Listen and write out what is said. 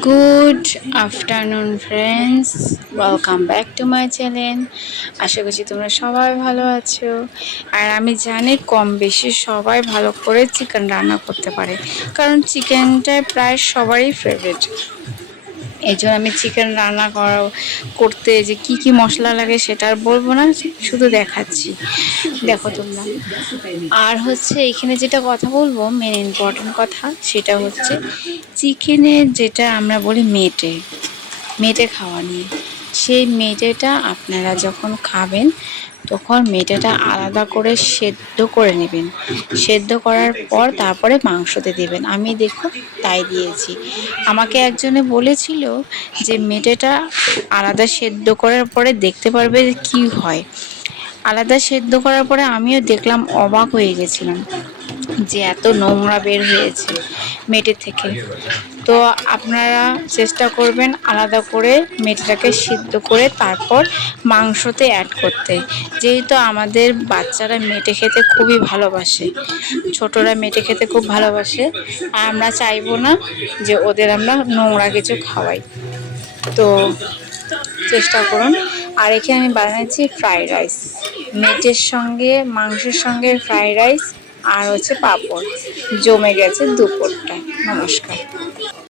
Good afternoon friends welcome back to my channel আশা করছি তোমরা সবাই ভালো আছো। আর আমি জানি কম বেশি সবাই ভালো করে চিকেন রান্না করতে পারে। কারণ চিকেনটা প্রায় সবারই ফেভারিট এই জন্য আমি চিকেন রান্না করা, করতে যে কি কি মশলা লাগে সেটা আর বলব না, শুধু দেখাচ্ছি। দেখো তোমরা। আর হচ্ছে এখানে যেটা কথা বলব মেন ইম্পর্টেন্ট কথা, সেটা হচ্ছে চিকেনের যেটা আমরা বলি মেটে মেটে খাওয়া নিয়ে। সেই মেটেটা আপনারা যখন খাবেন তখন মেটেটা আলাদা করে সেদ্ধ করে নেবেন। সেদ্ধ করার পর তারপরে মাংসতে দেবেন। আমি দেখো তাই দিয়েছি। আমাকে একজনে বলেছিল যে মেটেটা আলাদা সেদ্ধ করার পরে দেখতে পারবে কী হয়। আলাদা সেদ্ধ করার পরে আমিও দেখলাম অবাক হয়ে গেছিলাম। যে এত নোংরা বের হয়েছে মেটে থেকে। তো আপনারা চেষ্টা করবেন আলাদা করে মেটেটাকে সিদ্ধ করে তারপর মাংসতে অ্যাড করতে। যেহেতু আমাদের বাচ্চারা মেটে খেতে খুবই ভালোবাসে, ছোটরা মেটে খেতে খুব ভালোবাসে, আর আমরা চাইব না যে ওদের আমরা নোংরা কিছু খাওয়াই। তো চেষ্টা করুন। আর এখানে আমি বানাচ্ছি ফ্রাইড রাইস মেটের সঙ্গে, মাংসের সঙ্গে ফ্রাইড রাইস আর হচ্ছে পাঁপড়। জমে গেছে দুপুরটা। নমস্কার।